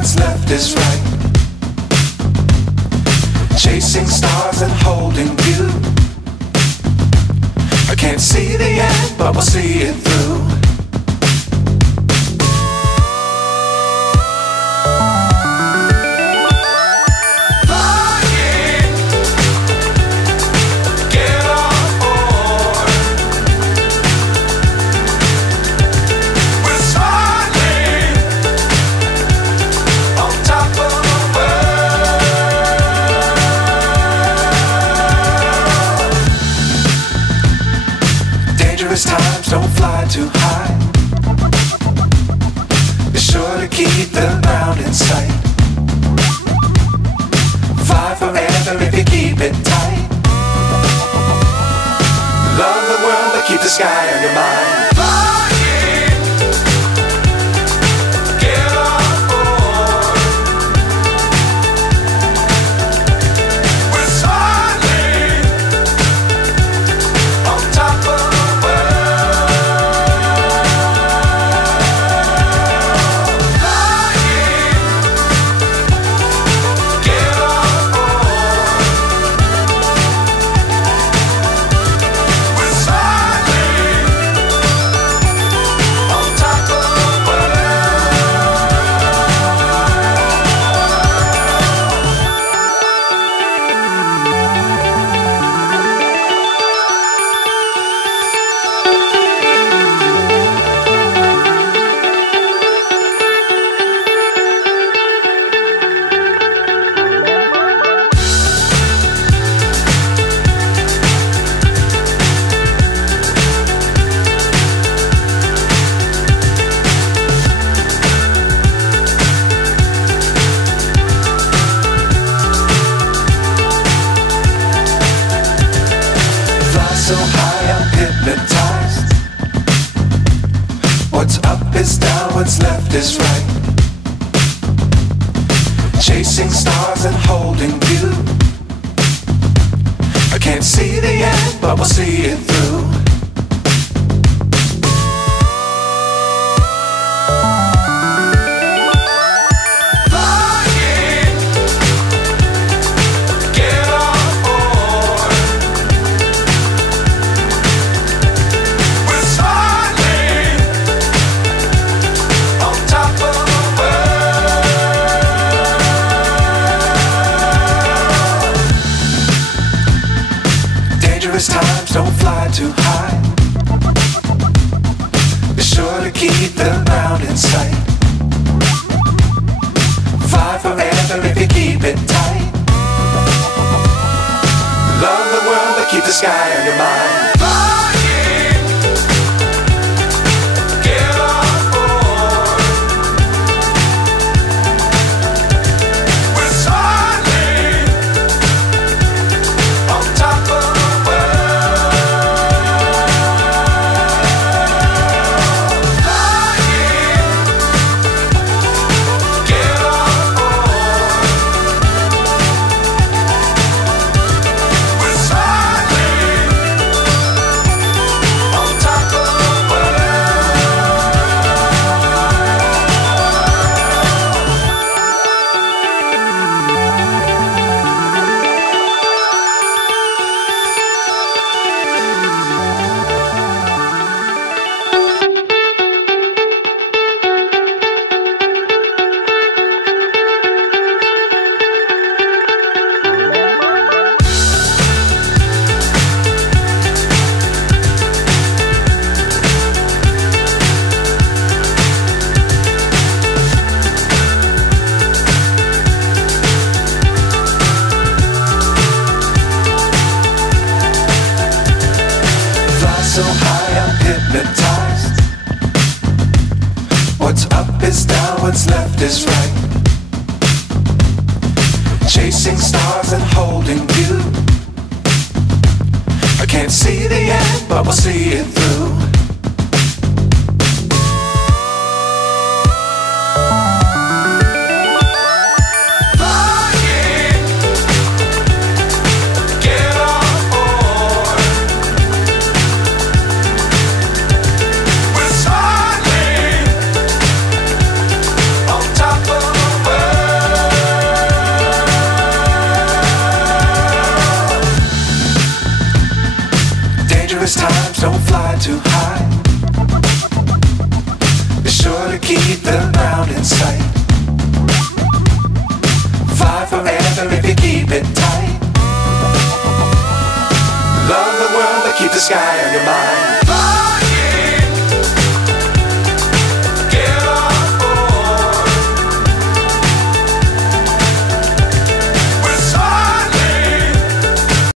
what's left is right. Chasing stars and holding you. I can't see the end, but we'll see it through. Times don't fly too high. Be sure to keep the ground in sight. Fly forever if you keep it tight. Love the world but keep the sky on your mind. So high I'm hypnotized. What's up is down, what's left is right. Chasing stars and holding you. I can't see the end, but we'll see it through. Times don't fly too high. Be sure to keep the ground in sight. Fly forever if you keep it tight. Love the world but keep the sky on your mind. So high I'm hypnotized. What's up is down, what's left is right. Chasing stars and holding you. I can't see the end, but we'll see it through. Top of the world. in sight. Fly forever if you keep it tight. Love the world but keep the sky on your mind.